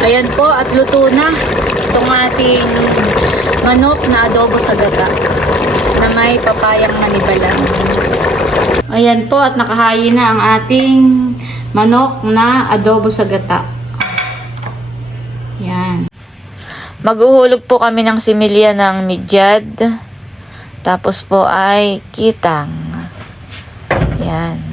Ayan po, at luto na itong ating manok na adobo sa gata na may papayang manibalang. Ayan po, at nakahayin na ang ating manok na adobo sa gata. Yan. Maghuhulog po kami ng similya ng midyad. Tapos po ay kitang. Yan.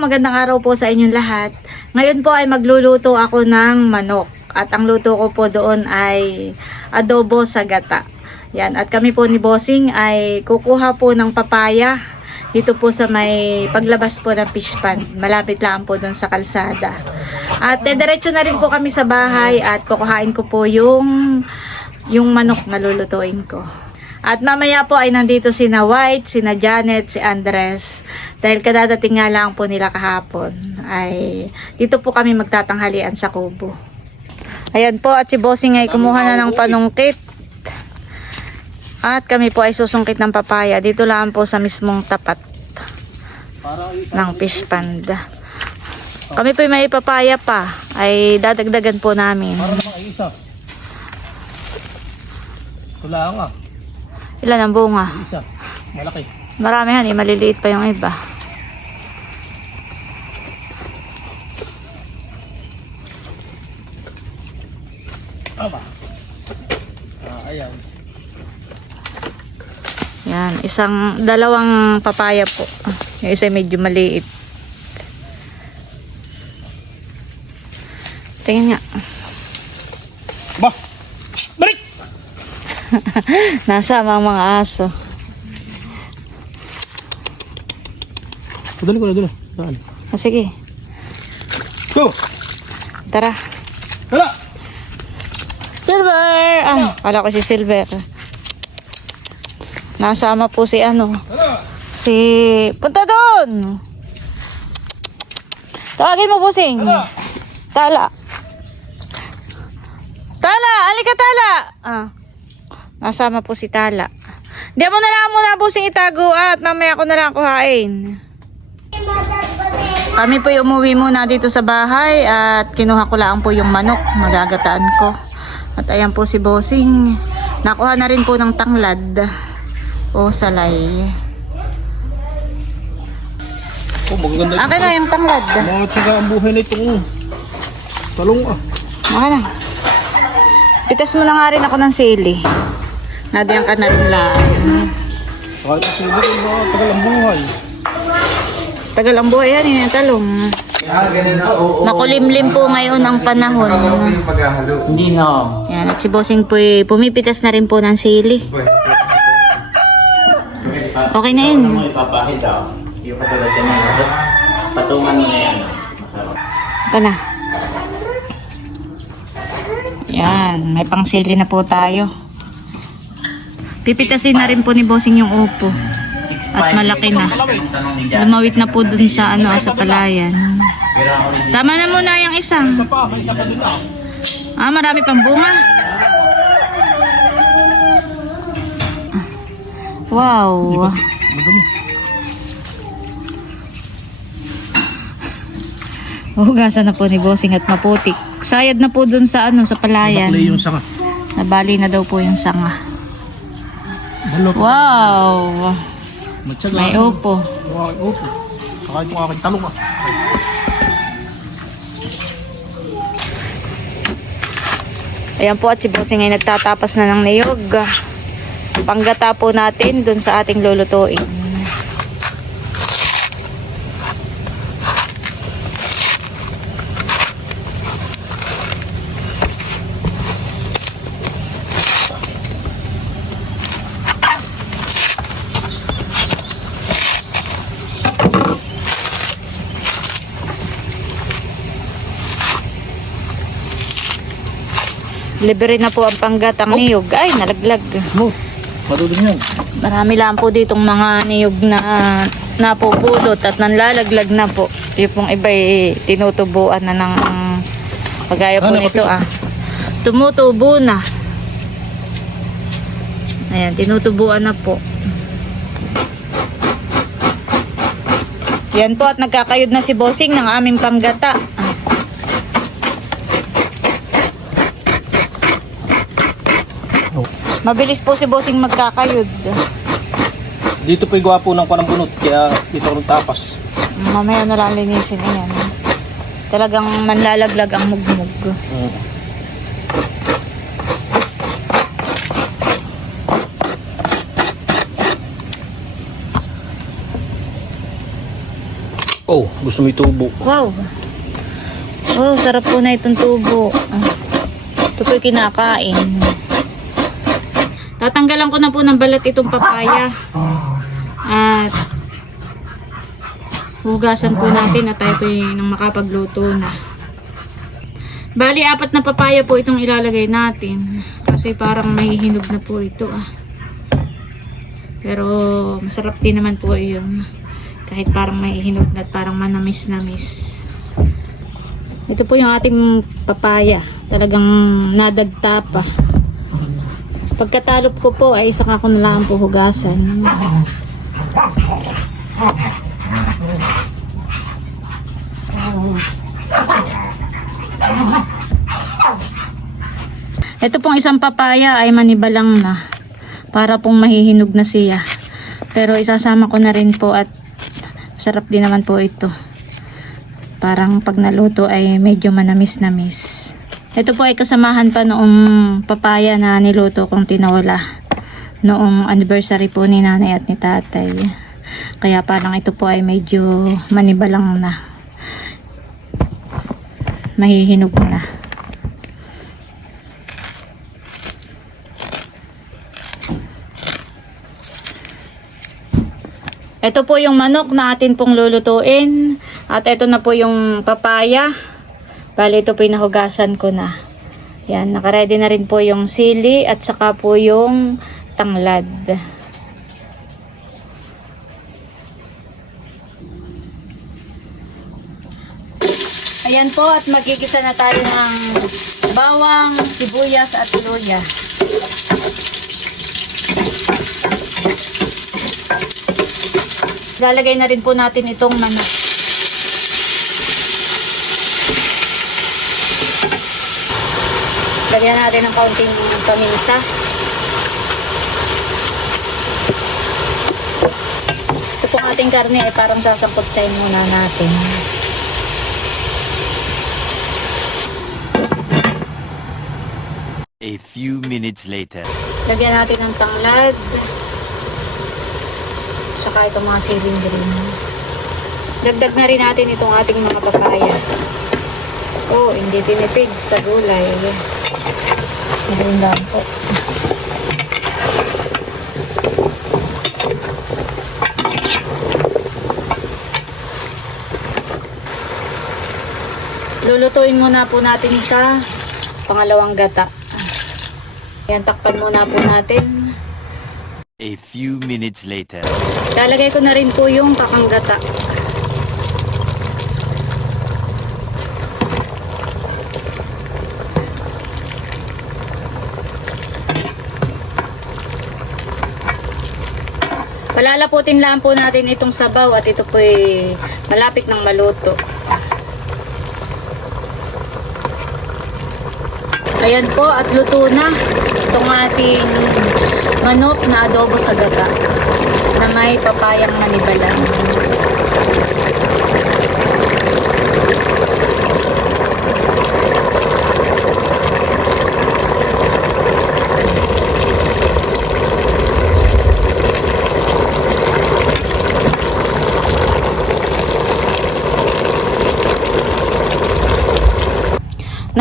Magandang araw po sa inyong lahat. Ngayon po ay magluluto ako ng manok. At ang luto ko po doon ay adobo sa gata. Yan, at kami po ni Bossing ay kukuha po ng papaya dito po sa may paglabas po ng fish pond. Malapit lang po doon sa kalsada. At diretso na rin po kami sa bahay at kukuhain ko po yung yung manok na lulutuin ko. At mamaya po ay nandito si na White, si na Janet, si Andres. Dahil kadadating nga lang po nila kahapon. Ay dito po kami magtatanghalian sa kubo. Ayan po at si Bossing ay kumuha na ng panungkit. At kami po ay susungkit ng papaya. Dito lang po sa mismong tapat ng fish pond. Kami po ay may papaya pa. Ay dadagdagan po namin. Para namang isa. Wala nga. Ilan ang bunga? Isa. Malaki. Marami yan eh. Maliliit pa yung iba. Aba. Ah, ayaw. Yan. Isang, dalawang papaya po. Yung isa medyo maliit. Tingin nga. Ba! Balik! Nasama ang mga aso. Padali ko na dun. Saan? O sige. Go! Tara. Hala! Silver! Ah, kala ko si Silver. Nasama po si ano. Hala! Si... Punta doon! Tawagin mo, Busing. Hala! Tala. Tala! Alika, Tala! Ah. Nasama po si Tala. Di mo na lang muna busing itago at mamaya ko na lang kuhain. Kami po umuwi muna dito sa bahay at kinuha ko lang po yung manok. Magagataan ko. At ayan po si Bossing. Nakuha na rin po ng tanglad. O salay. Oh, Akin na yung tanglad. Mga ang buhay na itong talong ah. Maka na. Pitas mo na nga rin ako ng sili. Nadiyan ka na rin lang. Kahit kasi tagal ang buhay. Tagal ang buhay yan, yung talong. Makulimlim po ngayon ang panahon. Hindi na. Yan, at si Bossing po pumipitas na rin po ng sili. Okay na yun. Ano mo ipapahid daw? Yung katulad yan na patungan mo na yan. Ito na. Yan, may pang sili na po tayo. Pipitasin na rin po ni Bossing yung upo. At malaki na. Lumawit na po dun sa ano, sa palayan. Tama na muna yung isa. Ah. Marami pang bunga. Wow. Hugasan na po ni Bossing at maputik. Sayad na po dun sa ano, sa palayan. Bakli yung sanga. Nabali na daw po yung sanga. Wow. Matyaga. May upo. Wow, opo. Saka itong aking talong ah. Ayan po at si Bossing ay nagtatapas na ng niyog. Panggata po natin dun sa ating lulutuin. Libre na po ang panggatang niyog. Ay, nalaglag. No. Madudun yan. Marami lang po ditong mga niyog na napupulot at nanlalaglag na po. Yung pong iba eh, tinutubuan na ng kagaya po Ano, nito ah. Tumutubo na. Ayan, tinutubuan na po. Yan po at nagkakayod na si Bossing ng aming panggata. Mabilis po si Bossing magkakayod. Dito po gawa po ng panang bunot, kaya dito ko tapas. Mamaya na lang linisin yan. Talagang manlalaglag ang mugmug. Mm. Oh, gusto mo itubo. Wow! Wow, sarap po na itong tubo. Ah, Ito po yung kinakain. Tatanggalan ko na po ng balat itong papaya. At hugasan po natin at tayo po nang makapagluto na. Bali, apat na papaya po itong ilalagay natin. Kasi parang mahihinog na po ito ah. Pero masarap din naman po yun. Kahit parang mahihinog na at parang manamis-namis. Ito po yung ating papaya. Talagang nadagta pa. Pagkatalop ko po ay saka ko na lang po hugasan. Ito pong isang papaya ay manibalang na. Para pong mahihinog na siya. Pero isasama ko na rin po at sarap din naman po ito. Parang pag naluto ay medyo manamis-namis. Ito po ay kasamahan pa noong papaya na niluto kong tinola. Noong anniversary po ni nanay at ni tatay. Kaya parang ito po ay medyo manibalang na. Mahihinog na. Ito po yung manok na atin pong lulutuin. At ito na po yung papaya. Bali, ito po yung nahugasan ko na. Yan, nakaredy na rin po yung sili at saka po yung tanglad. Ayan po at magigisa na tayo ng bawang, sibuyas at luya. Lalagay na rin po natin itong manok. Lagyan natin ng kaunting paminta. Ito pong ating karne ay parang sasangkotsahin muna natin. A few minutes later. Lagyan natin ng tanglad. Saka itong mga siling green. Dagdag na rin natin itong ating mga papaya. Oh, hindi tinipid sa gulay. Meron lang po. Lulutuin muna po natin sa pangalawang gata. Ayan, takpan muna po natin. A few minutes later. Lalagay ko na rin po yung kakanggata. Palalaputin lang po natin itong sabaw at ito po ay malapit ng maluto. Ayan po at luto na itong ating manok na adobo sa gata na may papayang manibalang.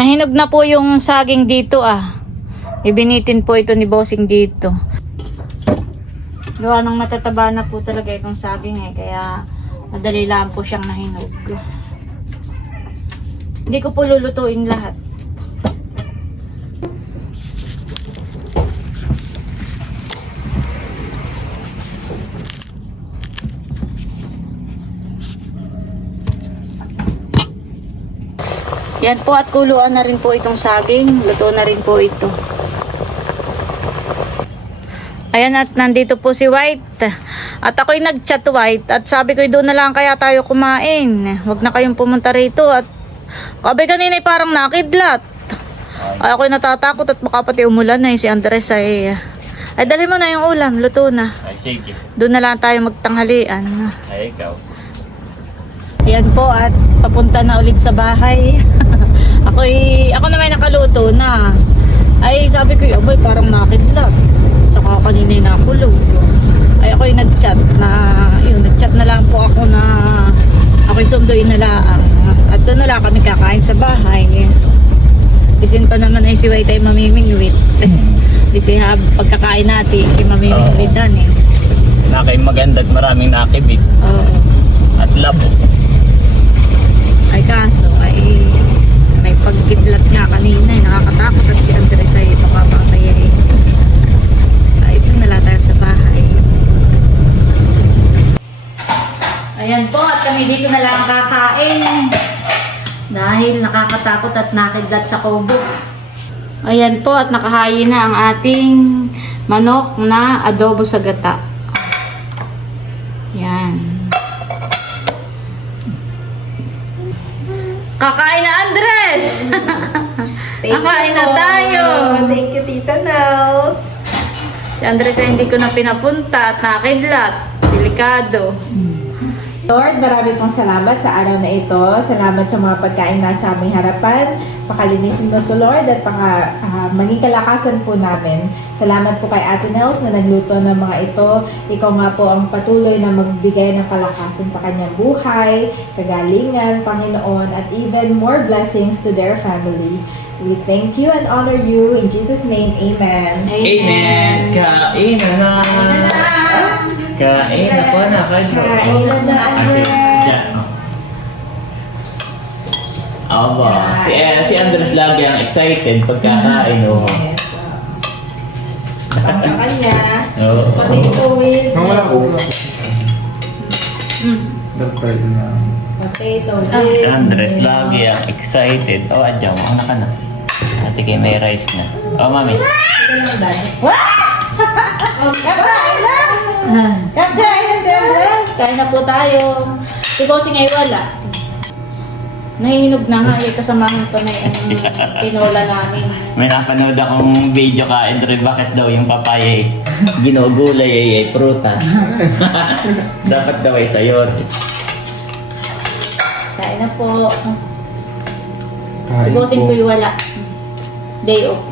Nahinog na po yung saging dito ah. Ibinitin po ito ni Bossing dito. Gawa ng matataba na po talaga itong saging eh. Kaya madali lang po siyang nahinog. Hindi ko po lulutuin lahat. Yan po at kuluan na rin po itong saging. Luto na rin po ito. Ayan at nandito po si White. At ako'y nag-chat White at sabi ko doon na lang kaya tayo kumain. Huwag na kayong pumunta rito at kabay kanina ay parang nakidlat. Ay ako'y natatakot at baka pati umulan na eh, si Andres ay ay dali mo na yung ulam, luto na. Ay, sige. Doon na lang tayo magtanghalian. Ay, ikaw. Ayan po at papunta na ulit sa bahay. ako na may nakaluto na. Ay sabi ko, abay parang nakidlat. Tsaka kanina yung nakulog. Ay ako'y nag-chat na, yun, nag-chat na lang po ako na ako'y sunduin na lang. At doon na lang kami kakain sa bahay. Isin pa naman ay si White ay mamimingwit. Kasi ha, pagkakain natin, si mamimingwit dan eh. Nakay maganda at maraming nakibit. Oo. At labo. Ay kaso, ay may pagkidlat nga kanina, eh, nakakatakot at si Andres ay baka mamaya eh. Ay, lang tayo sa bahay. Ayan po, at kami dito na lang kakain. Dahil nakakatakot at nakidlat sa kubo. Ayan po, at nakahayin na ang ating manok na adobo sa gata. Yan. Kakain na Andres! Kakain na tayo! Thank you, Tita Nels. Si Andres ay hindi ko na pinapunta at nakidlat. Delikado. Lord, marami pong salamat sa araw na ito. Salamat sa mga pagkain na sa aming harapan. Pakalinisin mo to Lord at paka, ah, maging kalakasan po namin. Salamat po kay Ate Nels na nagluto ng mga ito. Ikaw nga po ang patuloy na magbigay ng kalakasan sa kanyang buhay, kagalingan, Panginoon, at even more blessings to their family. We thank you and honor you. In Jesus' name, Amen. Amen! Kain na! Kain na po na. Kain na. Kain na na, oh. Aba, si, eh, si Andres lagi ang excited pagkakain. Oh. Sa kanya. Oo. Potato with Wala ko. Dapat na. Potato with Andres lagi ang excited. Oh, adyaw mo. Ano ka na? Ate kay may rice na. Oh, mami. Kakain na! Kakain na! Kain na po tayo. Si Bossing ay wala. Nahihinog na nga. Eh, kasamahan ko na yung tinola namin. May napanood akong video ka, Andre, bakit daw yung papaya eh, ginugulay ay, ay prutas. Dapat daw ay sayote. Kain na po. Si Kain Bossing po. ko'y wala. Day off.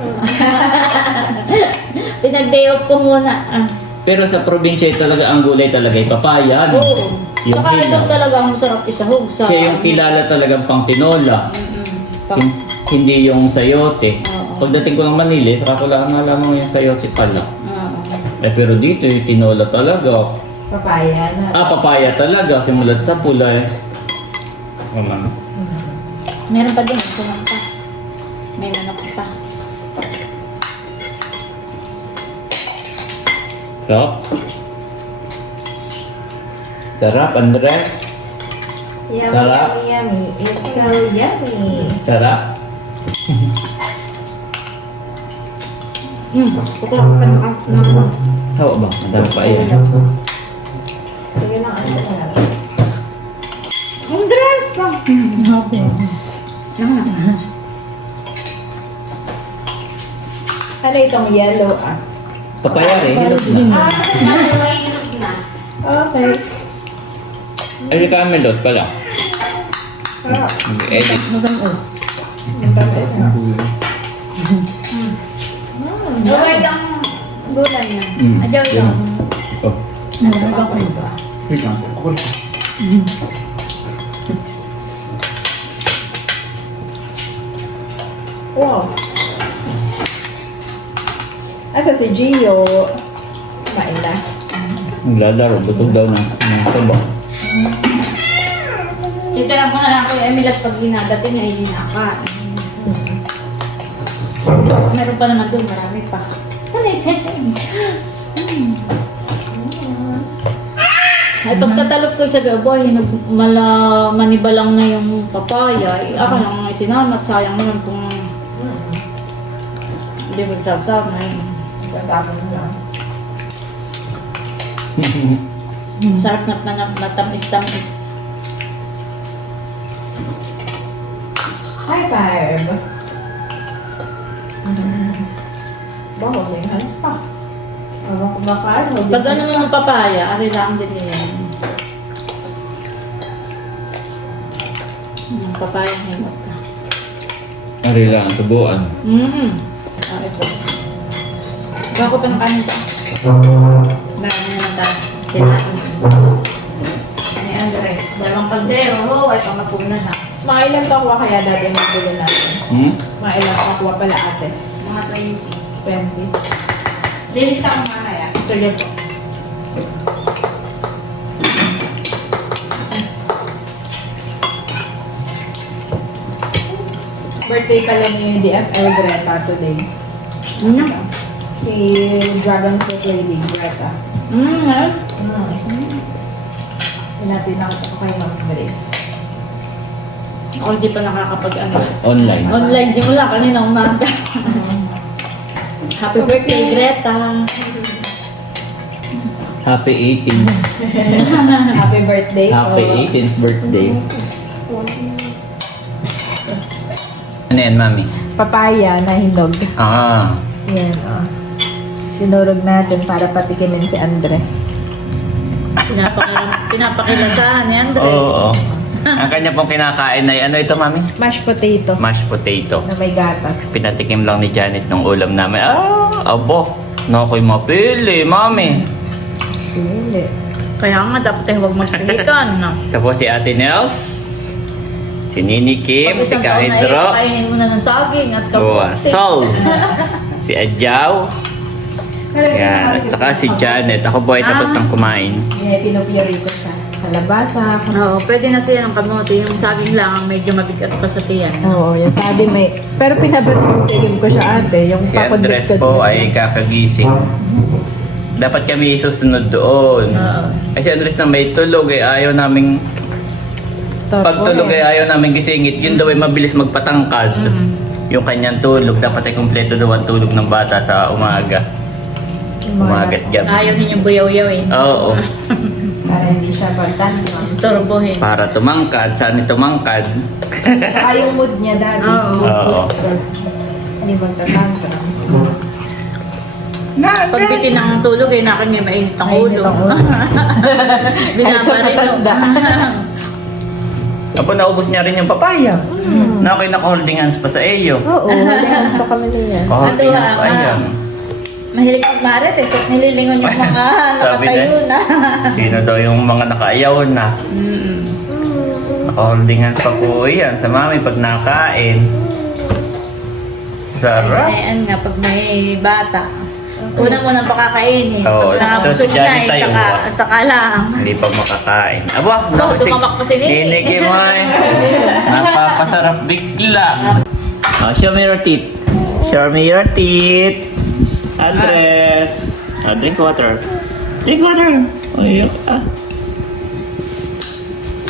Pinag-day off ko muna. Ah. Pero sa probinsya talaga ang gulay talaga ay papaya. no? Oo. Yung Saka ito talaga ang masarap isahog sa... Siya yung kilala talagang pang tinola. Mm-mm. Pang- Hin- hindi yung sayote. Oo. Pagdating ko ng Manila, saka ko lang nalaman yung sayote pala. Oo. Eh pero dito yung tinola talaga. papaya na. Ah, papaya talaga. Simulat sa pula eh. Oh, ma'am. Meron pa din. Pa. May manok pa. Sarap. Sarap, Andres. Yummy, Sarap. yummy, yummy. It's so yummy. Sarap. Hmm. Tukla ko pa ng ng- Oo ba? Madami pa yan. Sige lang, ano na lang. Ang dress lang. Okay. Ano itong yellow ah? Papaya rin, hinog na. Okay. Ay, camelot pala. Ah, Eh, Maganda. ang bagay na. Alright ang gulay na. Mm. Adyaw lang. oh. Wait lang. Ako lang. Wow. Asa si Gio? Kumain na. Naglalaro, butog daw ng, ng tubo. Titira ko na lang kay Emil at pag ginagatin niya, hindi nakain. Meron pa naman doon, marami pa. Ay, pagtatalop ko sa gabo, hinog, mala, maniba lang na yung papaya. Eh, ako lang ay sinanat, sayang naman kung hindi magsasama. Eh. Tatapon na lang. Sarap na manap matamis-tamis. High five! Bago, may hands pa. Ewan ko ba paano. Pag ano mo ng papaya, ari lang din yan. Yung papaya himot ka. Ari lang, tubuan. Mmm. Ari po. Bago pa ng kanin pa. Dami na lang tayo. Sinain. Ni Andres. Dalawang kaldero. Oh, ay pamapunan na. Mga ilang kakwa kaya dati magulo natin? Hmm? Mga ilang kakwa pala ate? Mga 20. 20. Linis ka kung mamaya. Ito yun po. Birthday pala ni DFL Greta today. Ano? Si Dragon Fruit Lady Greta. Mmm, ano? Mm. Pinati nakita ko kay Ma'am Grace. Ako hindi pa nakakapag ano. Online. Online simula kanina umaga. Happy birthday, Greta. Happy 18th. Happy birthday. Happy po. 18th birthday. Ano yan, mami? Papaya na hinog. Ah. Yan, oh. Sinurog natin para patikimin si Andres. Pinapakil pinapakilasahan ni Andres. Oo. Ang kanya pong kinakain ay ano ito, mami? Mashed potato Mashed potato. na may gatas. Pinatikim lang ni Janet nung ulam namin. Ah, abo. Nakoy mapili, mami. Pili. Kaya nga, dapat ay huwag magpihikan. No? Tapos si Ate Nels, si Nini Kim, Pag si isang taon na Kahidro, eh, kainin mo na ng saging at kapote. Sol, si Adjaw, yan, at saka si Janet. Ako po ay tapos Ah. ng kumain. Yeah, pinupuri ko siya. Sa labasa. Oo, pwede na siya ng kamote. Yung saging lang ang medyo mabigat pa sa tiyan. Oo, yung sabi may... Pero pinabatikim ko siya ate. Yung Si Andres po ay kakagising. Dapat kami susunod doon. Oo. Kasi Andres na may tulog eh, ayaw naming, pag tulog ay ayaw naming gisingit, yun daw ay mabilis magpatangkad. Mm. Yung kanyang tulog, dapat ay kumpleto daw ang tulog ng bata sa umaga. Umaga at gabi. Ayaw ninyong buyaw-yaw eh. Oo. Para hindi siya pagtanto. Istorbohin. Para tumangkad, saan tumangkad? Saka yung mood niya dati. Oo. Oo. Hindi magtatanto. Pag bitin ng tulog eh, nakin nga mainit ang ulo. Mainit ang ulo. Kahit sa Binabaril. matanda. Apo, naubos niya rin yung papaya. Mm. Na ako'y naka-holding hands pa sa iyo. Oo, hands pa kami na yan. Holding Ito, hands pa ah, yan. Mahilig ang marit eh. So, nililingon yung mga Sabi nakatayo na. na. Sino daw yung mga nakaayaw na? Mm. Naka-holding hands pa po yan sa mami pag nakain. Sarap. Ayan nga, pag may bata. Una mo nang pakakainin. Oo, Pag so nabusog si na eh, tayo, saka, ah. saka lang. Hindi pa makakain. Aba, Oh, tumamak pa si Nini. Nini mo ay. Napapasarap bigla. Oh, show me your teeth. Show me your teeth. Andres. Ah, drink water. Drink water. Oh, yun. Ah.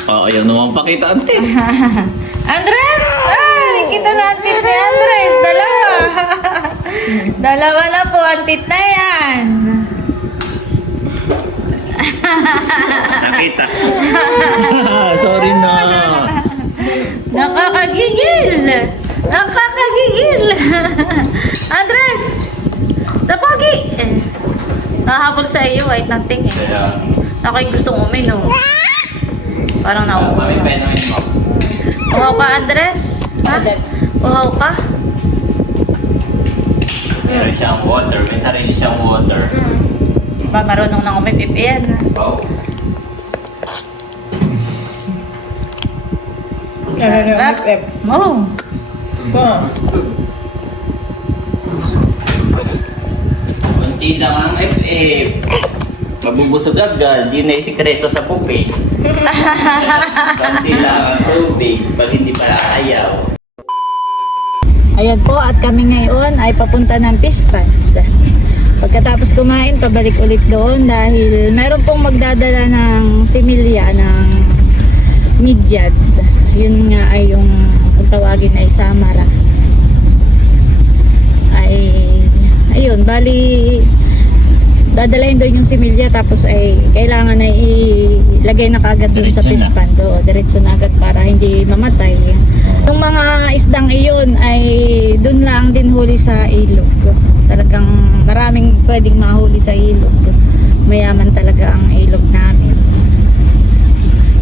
Oh, ayaw naman pakita ang teeth. Andres! Ay, kita natin ni Andres. Dalawa. Dalawa na po ang tit na yan. Nakita. Sorry na. Nakakagigil. Andres! Tapagi! Nahabol sa iyo, white nothing eh. Kaya, Ako yung gustong uminom. Parang ah, mami, nauuhaw. penuhin mo. Uhaw ka, Andres? Ha? Uhaw ka? Meron siyang water. May sarili siyang water. Ba, marunong na umipipian. Wow. Sarap. Oh. Kunti lang ang FF. Mabubusog agad. Yun ay sikreto sa pupi. Kunti lang ang tubig. Pag hindi pala ayaw. Ayan po, at kami ngayon ay papunta ng fish pond. Pagkatapos kumain, pabalik ulit doon dahil meron pong magdadala ng similya ng midyat. Yun nga ay yung kung tawagin ay samara. Ay, ayun, bali dadalahin doon yung similya tapos ay kailangan na ilagay na kagad doon sa fish pond. Oo, diretso na agad para hindi mamatay. Yung mga isdang iyon ay doon lang din huli sa ilog. Talagang maraming pwedeng mahuli sa ilog. Mayaman talaga ang ilog namin.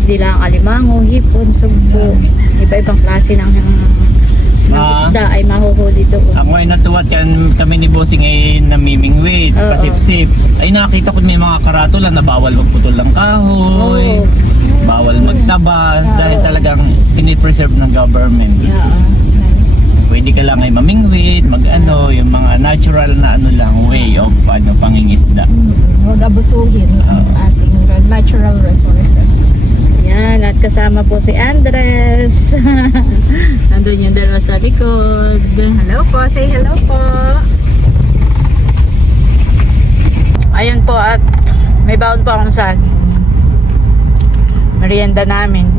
Hindi lang alimango, hipon, sugbo. Iba-ibang klase ng, ng Ah. isda ay mahuhuli doon. Ako ay natuwa yan kami ni Bossing ay namimingwit, Oo. pasipsip. Ay nakita ko may mga karatula na bawal magputol ng kahoy, Oo. bawal magtabas, dahil talagang pinipreserve ng government. Yeah. Pwede ka lang ay mamingwit, mag ano, yung mga natural na ano lang, way of ano, pangingisda. Huwag abusuhin ang ating natural resources. Yan, at kasama po si Andres. Nandun yung dalawa sa likod. Hello po, say hello po. Ayun po at may baon po akong sag. Merienda namin.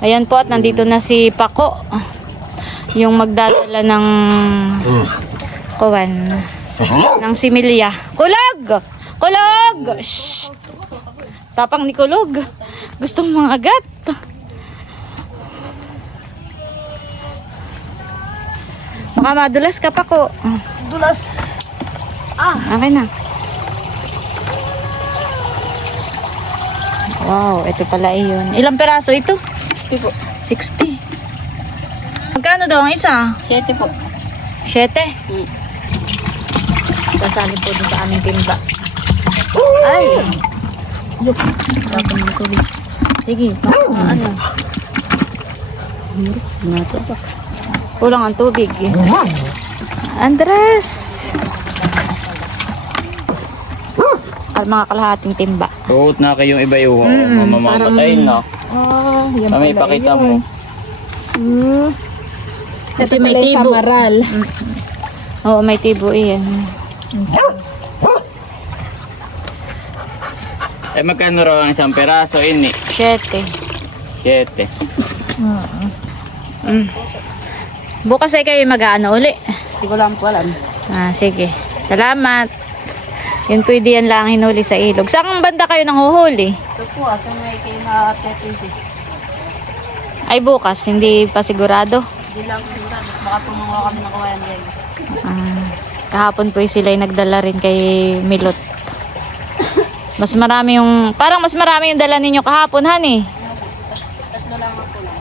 Ayan po at nandito na si Paco. Yung magdadala ng kuwan. Ng similya. Kulog! Kulog! Shh! Tapang ni Kulog. Gustong mga agat. Baka madulas ka pa ko. Dulas. Ah. Okay na. Wow, ito pala iyon. Ilang peraso ito? 60 po. 60. Magkano daw ang isa? 7 po. 7. Hmm. Sasali po doon sa aming timba. Ay! Yup. Tapon ng tubig. Sige, ano. Kulang ang tubig. Andres! Al mga kalahating timba. Tuot na kayong iba yung Mm, mamamatay na. Oh, yan Kami, pakita mo. Hmm. Ito Ito may tibo. kamaral. Oo, may tibo iyan. Eh magkano raw ang isang peraso ini? 7. 7. Mm. Bukas ay kayo mag-ano uli. Hindi ko lang po alam. Ah, sige. Salamat. Yun pwede yan lang hinuli sa ilog. Saan banda kayo nang huhuli? Ito po, asa may kayo na. Ay bukas, hindi pa sigurado. Hindi lang lang. Baka pumunga kami ng kawayan din. Ah, kahapon po sila ay nagdala rin kay Milot. Mas marami yung, parang mas marami yung dala ninyo kahapon, hani. Tatlo lang ako lang.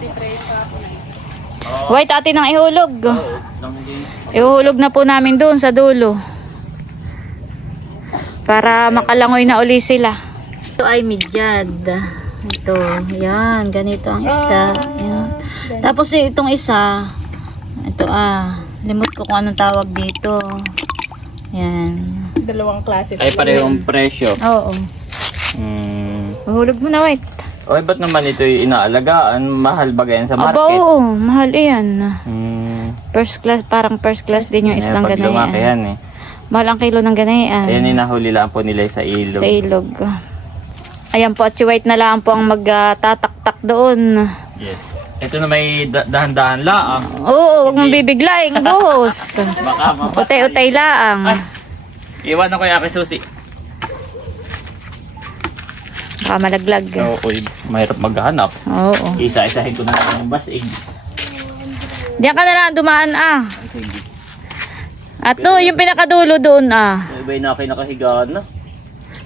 63 yung kahapon eh. White atin ang ihulog. Ihulog na po namin doon sa dulo. Para makalangoy na uli sila. Ito ay midyad. Ito, yan, ganito ang isda. Yan. Tapos eh, itong isa, ito ah, limot ko kung anong tawag dito. Yan. Dalawang klase. Ay parehong presyo. Oo. Hmm. Ihulog mo na, White. Oy, ba't naman ito yung inaalagaan? Mahal ba ganyan sa Aba, market? oo, mahal iyan. Hmm. First class, parang first class din yung Ayan, islang pag lumaki yan eh. Mahal ang kilo ng ganayan. Ayan yung nahuli lang po nila sa ilog. sa ilog. Ayan po, at si White na lang po ang magtataktak doon. Yes. Ito na may da- dahan-dahan laang. Oo, huwag mong bibiglaing, buhos. Baka mamatay. Utay-utay laang. Iwan ako kay Ate Susi. Baka malaglag. So, uy, mahirap maghanap. Oo. Isa-isahin ko na lang yung basig. Diyan ka na lang dumaan ah. At no, yung pinakadulo doon ah. Iba na kayo nakahiga na.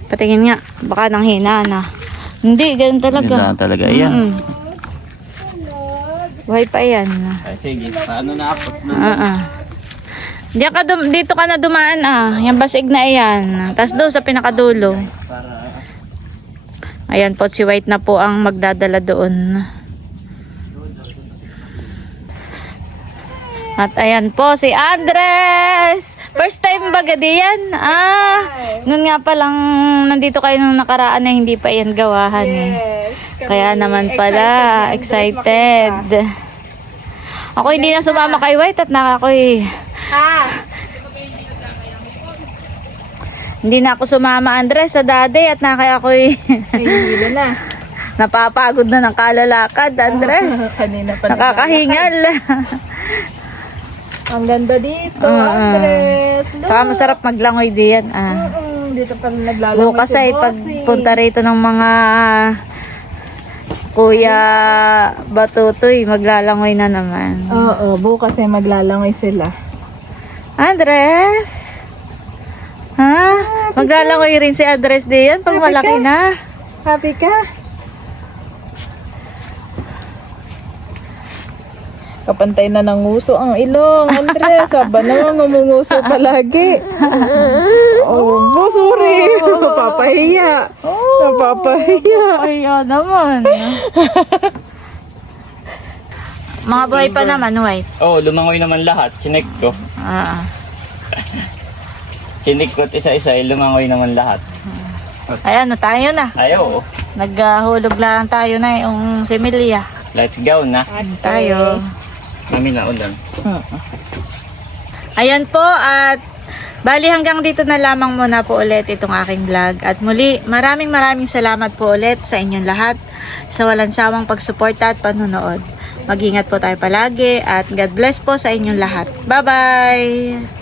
Patingin nga, baka nang hina na. Hindi, ganun talaga. Ganun talaga, yan. Mm. Buhay pa yan. Ay, sige. Paano na ako? Ah, ah. Diyan ka dum- dito ka na dumaan ah. Yung basig na iyan. Tapos doon sa pinakadulo. Ayan po, si White na po ang magdadala doon. At ayan po, si Andres! First time ba gadi yan? Ah, nun nga palang nandito kayo nung nakaraan na hindi pa yan gawahan eh. Kaya naman pala, excited. Ako hindi na sumama kay White at nakakoy. Ah, Hindi na ako sumama Andres sa dati at naka ako'y nahihilo na. napapagod na ng kalalakad Andres. Kanina pa Nakakahingal. Ang ganda dito, Oo. Andres. Tsaka masarap maglangoy diyan. Ah. Mm, dito pala naglalangoy Bukas ay pagpunta rito ng mga Kuya Batutoy, maglalangoy na naman. Oo, bukas ay maglalangoy sila. Andres? Ha? Maglalangoy rin si Andres diyan pag malaki na. Happy ka? Kapantay na ng nguso ang ilong, Andres. Aba naman, mamunguso palagi. Oh, oh sorry. Napapahiya. Napapahiya. Ay, oh, naman. Mga buhay pa naman, wife. Oh, lumangoy naman lahat. Chinek ko. Ah. Chinek ko isa-isa, eh, lumangoy naman lahat. Ayan, na tayo na. Ayaw. Naghahulog lang tayo na yung similya. Let's go na. Tayo. Mami na ulan. Ayan po at bali hanggang dito na lamang muna po ulit itong aking vlog. At muli, maraming maraming salamat po ulit sa inyong lahat sa walang sawang pagsuporta at panunood. Mag-ingat po tayo palagi at God bless po sa inyong lahat. Bye-bye!